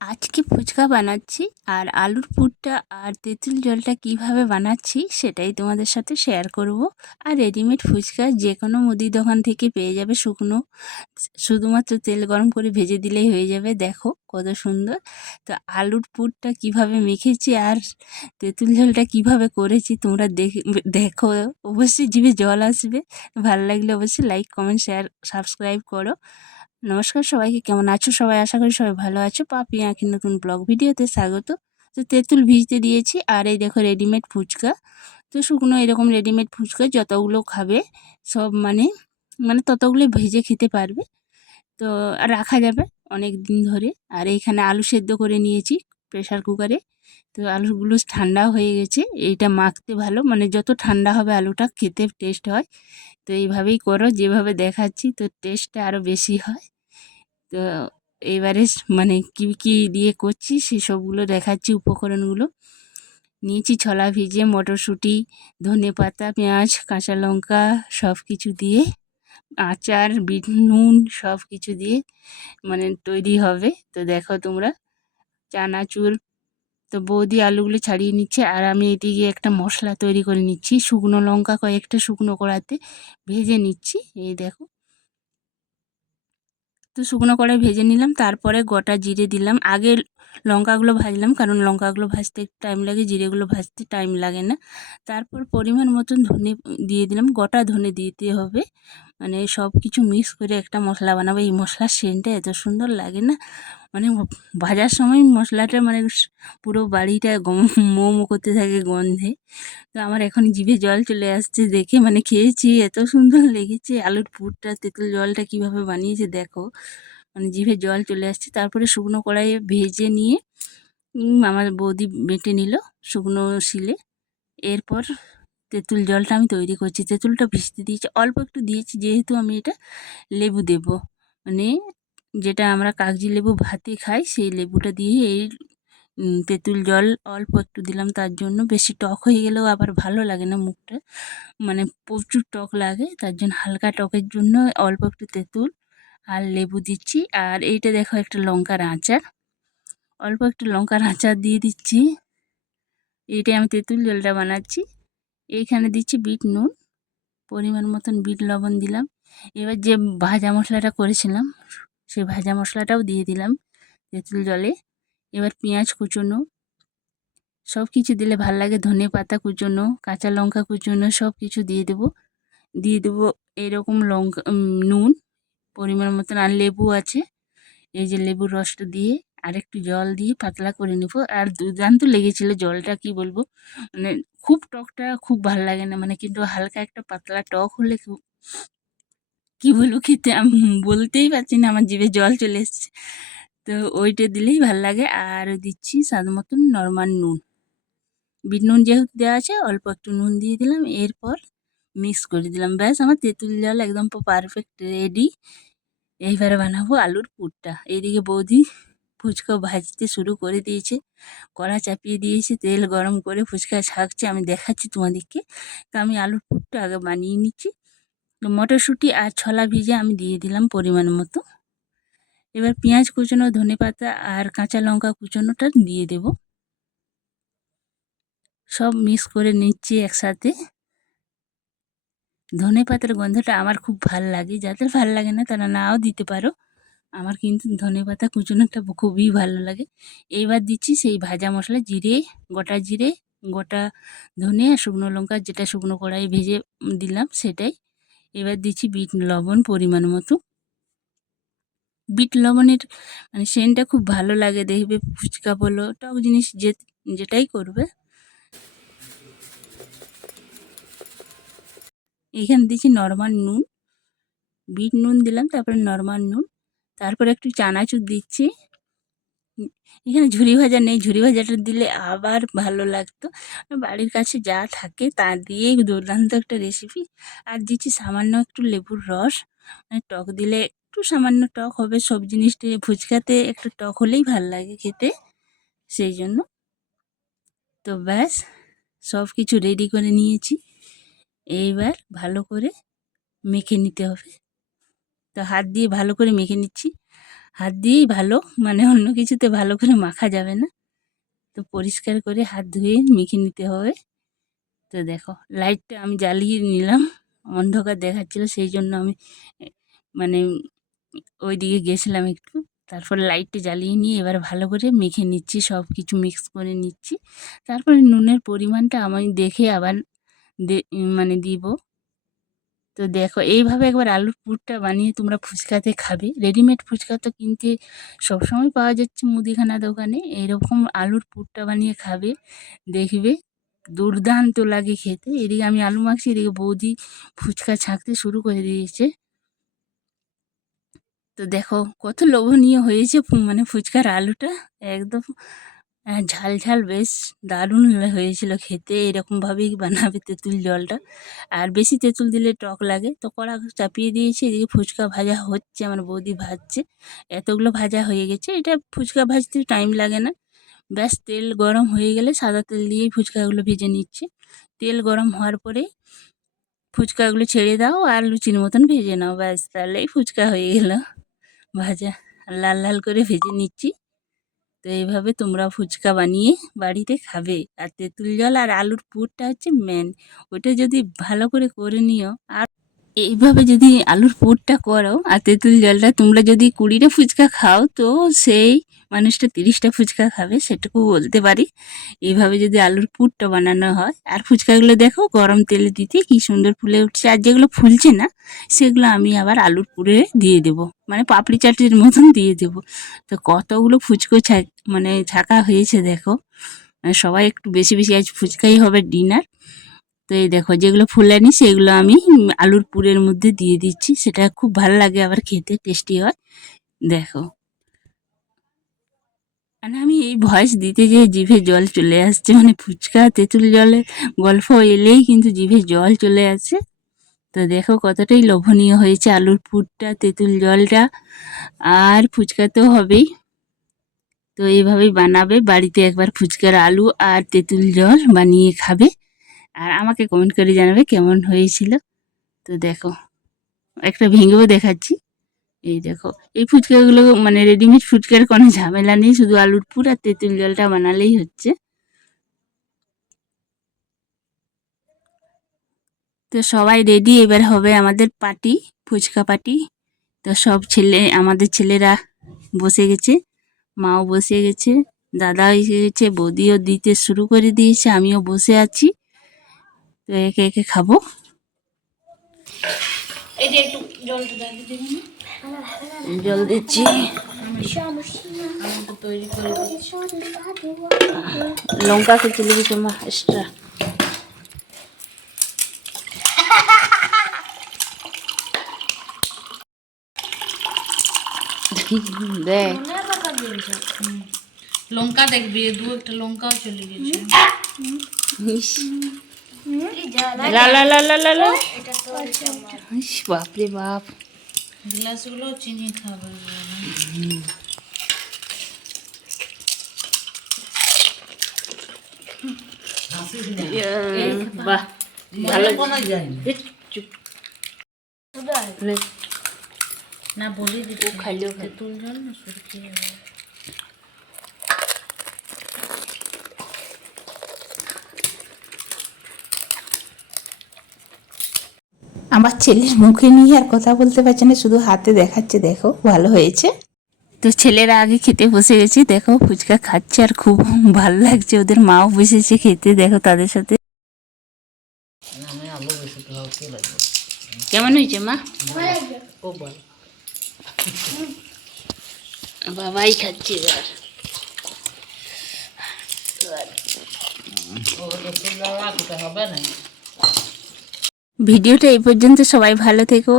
আজকে ফুচকা বানাচ্ছি আর আলুর পুরটা আর তেঁতুল জলটা কিভাবে বানাচ্ছি সেটাই তোমাদের সাথে শেয়ার করব। আর রেডিমেড ফুচকা যে কোনো মুদি দোকান থেকে পেয়ে যাবে শুকনো, শুধুমাত্র তেল গরম করে ভেজে দিলেই হয়ে যাবে। দেখো কত সুন্দর। তো আলুর পুরটা কিভাবে মেখেছি আর তেঁতুল জলটা কিভাবে করেছি তোমরা দেখো, অবশ্যই জিভে জল আসবে। ভালো লাগলে অবশ্যই লাইক, কমেন্ট, শেয়ার, সাবস্ক্রাইব করো। নমস্কার সবাইকে, কেমন আছো সবাই? আশা করি সবাই ভালো আছো। পাপি আঁখির নতুন ব্লগ ভিডিওতে স্বাগত। তো তেঁতুল ভিজতে দিয়েছি আর এই দেখো রেডিমেড ফুচকা। তো শুকনো এরকম রেডিমেড ফুচকা যতগুলো খাবে সব মানে মানে ততগুলো ভেজে খেতে পারবে। তো রাখা যাবে অনেক দিন ধরে। আর এইখানে আলু সেদ্ধ করে নিয়েছি প্রেশার কুকারে। তো আলুগুলো ঠান্ডা হয়ে গেছে। এইটা মাখতে ভালো, মানে যত ঠান্ডা হবে আলুটা খেতে টেস্ট হয়। তো এইভাবেই করো যেভাবে দেখাচ্ছি, তো টেস্টটা আরও বেশি হয়। তো এবারে মানে কী দিয়ে করছি সেসবগুলো দেখাচ্ছি। উপকরণগুলো নিয়েছি: ছোলা ভিজে, মটরশুঁটি, ধনেপাতা, পেঁয়াজ, কাঁচা লঙ্কা সব কিছু দিয়ে, আচার, বিট নুন সব কিছু দিয়ে মানে তৈরি হবে। তো দেখো তোমরা, চানাচুর। তো বৌদি আলুগুলো ছাড়িয়ে নিচ্ছে আর আমি এদিকে একটা মশলা তৈরি করে নিচ্ছি। শুকনো লঙ্কা কয়েকটা শুকনো কড়াতে ভেজে নিচ্ছি। এই দেখো, তো শুকনো কড়াই ভেজে নিলাম, তারপরে গোটা জিরে দিলাম। আগে লঙ্কাগুলো ভাজলাম, কারণ লঙ্কাগুলো ভাজতে একটু টাইম লাগে, জিরেগুলো ভাজতে টাইম লাগে না। তারপর পরিমাণ মতন ধনে দিয়ে দিলাম, গোটা ধনে দিতে হবে। মানে সব কিছু মিক্স করে একটা মশলা বানাবো। এই মশলার সেন্টটা এত সুন্দর লাগে না, মানে ভাজার সময় মশলাটা মানে পুরো বাড়িটা মো মো করতে থাকে গন্ধে। তো আমার এখন জিভে জল চলে আসছে দেখে, মানে খেয়েছি এত সুন্দর লেগেছে। আলুর পুরটা তেঁতুল জলটা কিভাবে বানিয়েছে দেখো, মানে জিভে জল চলে আসছে। তারপরে শুকনো কড়াইয়ে ভেজে নিয়ে আমার বৌদি বেটে নিল শুকনো শিলে। এরপর তেঁতুল জলটা আমি তৈরি করছি। তেঁতুলটা ভিজতে দিয়েছি, অল্প একটু দিয়েছি, যেহেতু আমি এটা লেবু দেব, মানে যেটা আমরা কাগজি লেবু ভাতে খাই সেই লেবুটা দিয়ে এই তেঁতুল জল অল্প একটু দিলাম। তার জন্য বেশি টক হয়ে গেলেও আবার ভালো লাগে না মুখটা, মানে প্রচুর টক লাগে। তার জন্য হালকা টকের জন্য অল্প একটু তেঁতুল আর লেবু দিচ্ছি। আর এইটা দেখো একটা লঙ্কার আচার, অল্প একটু লঙ্কার আচার দিয়ে দিচ্ছি। এইটাই আমি তেঁতুল জলটা বানাচ্ছি। এইখানে দিচ্ছি বিট নুন, পরিমাণ মতন বিট লবণ দিলাম। এবার যে ভাজা মশলাটা করেছিলাম সেই ভাজা মশলাটাও দিয়ে দিলাম তেঁতুল জলে। এবার পেঁয়াজ কুচোনো সব কিছু দিলে ভাল লাগে, ধনে পাতা কুচোনো, কাঁচা লঙ্কা কুচোনো সব কিছু দিয়ে দেবো এরকম লঙ্কা, নুন পরিমাণ মতন, আর লেবু আছে, এই যে লেবুর রসটা দিয়ে আর একটু জল দিয়ে পাতলা করে নেব। আর দুর্দান্ত লেগেছিলো জলটা, কি বলবো, মানে খুব টকটা খুব ভাল লাগে না, মানে কিন্তু হালকা একটা পাতলা টক হলে খুব, কী বলবো, খেতে আমি বলতেই পারছি না, আমার জিভে জল চলে এসছে। তো ওইটা দিলেই ভাল লাগে। আর দিচ্ছি স্বাদ মতন নর্মাল নুন, বিট নুন যেহেতু দেওয়া আছে অল্প একটু নুন দিয়ে দিলাম। এরপর মিক্স করে দিলাম, ব্যাস আমার তেঁতুল জল একদম পারফেক্ট রেডি। এইবারে বানাবো আলুর পুরটা। এইদিকে বৌদি ফুচকা ভাজতে শুরু করে দিয়েছে, কড়া চাপিয়ে দিয়েছে, তেল গরম করে ফুচকা ছাঁকছে, আমি দেখাচ্ছি তোমাদেরকে। তো আমি আলুর পুরটা আগে বানিয়ে নিচ্ছি। তো মটরশুঁটি আর ছোলা ভিজে আমি দিয়ে দিলাম পরিমাণ মতো। এবার পেঁয়াজ কুচোনো, ধনেপাতা আর কাঁচা লঙ্কা কুচোনোটা দিয়ে দেব, সব মিক্স করে নিচ্ছি একসাথে। ধনেপাতার গন্ধটা আমার খুব ভাল লাগে, যাদের ভাল লাগে না তারা নাও দিতে পারো, আমার কিন্তু ধনেপাতা কুচোনোটা খুবই ভালো লাগে। এইবার দিচ্ছি সেই ভাজা মশলা, জিরে, গোটা ধনে আর শুকনো লঙ্কা, যেটা শুকনো কড়াই ভেজে দিলাম সেটাই। এবার দিচ্ছি বিট লবণ পরিমাণ মতো। বিট লবণের মানে সেন্টটা খুব ভালো লাগে, দেখবে ফুচকা বলো টক জিনিস যেটাই করবে। এখানে দিচ্ছি নর্মাল নুন, বিট নুন দিলাম, তারপরে নর্মাল নুন, তারপরে একটু চানাচুর দিচ্ছি। এখানে ঝুরি ভাজা নেই, ঝুরি ভাজাটা দিলে আবার ভালো লাগতো। বাড়ির কাছে যা থাকে তা দিয়েই দুর্দান্ত একটা রেসিপি। আর দিচ্ছি সামান্য একটু লেবুর রস, মানে টক দিলে একটু সামান্য টক হবে, সব জিনিসটা ফুচকাতে একটু টক হলেই ভাল লাগে খেতে, সেই জন্য। তো ব্যাস সব কিছু রেডি করে নিয়েছি, এইবার ভালো করে মেখে নিতে হবে। তো হাত দিয়ে ভালো করে মেখে নিচ্ছি। হাত দিয়েই ভালো, মানে অন্য কিছুতে ভালো করে মাখা যাবে না। তো পরিষ্কার করে হাত ধুয়ে মেখে নিতে হবে। তো দেখো লাইটটা আমি জ্বালিয়ে নিলাম, অন্ধকার দেখাচ্ছিল সেই জন্য আমি মানে ওইদিকে গেছিলাম একটু। তারপর লাইটটা জ্বালিয়ে নিয়ে এবার ভালো করে মেখে নিচ্ছি, সব কিছু মিক্স করে নিচ্ছি। তারপরে নুনের পরিমাণটা আমি দেখে আবার মানে দিব। তো দেখো এইভাবে একবার আলুর পুরটা বানিয়ে তোমরা ফুচকাতে খাবে। রেডিমেড ফুচকা তো কিনতে সবসময় পাওয়া যাচ্ছে মুদিখানা দোকানে, এরকম আলুর পুরটা বানিয়ে খাবে, দেখবে দুর্দান্ত লাগে খেতে। এদিকে আমি আলু মাখছি, এদিকে বৌদি ফুচকা ছাঁকতে শুরু করে দিয়েছে। তো দেখো কত লোভনীয় হয়েছে মানে ফুচকার আলুটা, একদম ঝাল ঝাল বেশ দারুণ হয়েছিল খেতে। এরকমভাবেই বানাবে তেঁতুল জলটা, আর বেশি তেঁতুল দিলে টক লাগে। তো কড়া চাপিয়ে দিয়েছি, এদিকে ফুচকা ভাজা হচ্ছে, আমার বৌদি ভাজছে। এতগুলো ভাজা হয়ে গেছে, এটা ফুচকা ভাজতে টাইম লাগে না। ব্যাস তেল গরম হয়ে গেলে সাদা তেল দিয়েই ফুচকাগুলো ভেজে নিচ্ছে। তেল গরম হওয়ার পরে ফুচকাগুলো ছেড়ে দাও আর লুচির মতন ভেজে নাও, ব্যাস তাহলেই ফুচকা হয়ে গেল ভাজা। লাল লাল করে ভেজে নিচ্ছি। তো এইভাবে তোমরা ফুচকা বানিয়ে বাড়িতে খাবে। আর তেঁতুল জল আর আলুর পুরটা হচ্ছে মেন, ওটা যদি ভালো করে করে নিও। আর এইভাবে যদি আলুর পুরটা করো আর তেঁতুল জলটা, তোমরা যদি 20টা ফুচকা খাও তো সেই মানুষটা 30টা ফুচকা খাবে, সেটুকু বলতে পারি। এইভাবে যদি আলুর পুরটা বানানো হয়। আর ফুচকাগুলো দেখো গরম তেলে দিতে কি সুন্দর ফুলে উঠছে, আর যেগুলো ফুলছে না সেগুলো আমি আবার আলুর পুরে দিয়ে দেবো, মানে পাপড়ি চাটের মতন দিয়ে দেবো। তো কতগুলো ফুচকো মানে ছাকা হয়েছে দেখো। সবাই একটু বেশি বেশি আজ ফুচকাই হবে ডিনার। তো এই দেখো যেগুলো ফুলানি সেগুলো আমি আলুর পুরের মধ্যে দিয়ে দিচ্ছি, সেটা খুব ভালো লাগে, আবার খেতে টেস্টি হয়। দেখো মানে আমি এই ভয়েস দিতে গিয়ে জিভে জল চলে আসছে, মানে ফুচকা তেঁতুল জলের গল্প এলেই কিন্তু জিভে জল চলে আসে। তো দেখো কতটাই লোভনীয় হয়েছে আলুর পুরটা, তেঁতুল জলটা, আর ফুচকা তো হবেই। তো এইভাবেই বানাবে বাড়িতে একবার ফুচকার আলু আর তেঁতুল জল বানিয়ে খাবে, আর আমাকে কমেন্ট করে জানাবে কেমন হয়েছিল। তো দেখো একটা ভেঙেও দেখাচ্ছি। এই দেখো এই ফুচকাগুলো মানে রেডিমেড ফুচকার কোনো ঝামেলা নেই, শুধু আলুর পুর আর তেঁতুল জলটা বানালেই হচ্ছে। তো সবাই রেডি, এবার হবে আমাদের পার্টি, ফুচকা পার্টি। তো সব আমাদের ছেলেরা বসে গেছে, মাও বসে গেছে, দাদাও এসে গেছে, বৌদিও দিতে শুরু করে দিয়েছে, আমিও বসে আছি। তো একে একে খাবো। এই যে একটু জল দিচ্ছি, তৈরি করে লঙ্কা কুচি লেগেছে মা এক্সট্রা। দেখ লঙ্কা দেখবি, দু একটা লঙ্কাও চলে গেছে। বাপরে বাপ, গ্লাসগুলো চিনি খাবে। বাহ ভালো না বলি দিতে খাইলেও তেঁতুল জল না শুকিয়ে যাবে। আমার ছেলের মুখে নিয়ে আর কথা বলতে পারছে না, শুধু হাতে দেখাচ্ছে দেখো ভালো হয়েছে। তো ছেলেরা আগে খেতে বসে গেছে, দেখো ফুচকা খাচ্ছে আর খুব ভালো লাগছে, ওদের মাও বসেছে খেতে, দেখো তাদের সাথে। কেমন হয়েছে মা? খুব ভালো। বাবাই খাচ্ছে এবার। হবে না। ভিডিওটা এই পর্যন্ত, সবাই ভালো থেকো।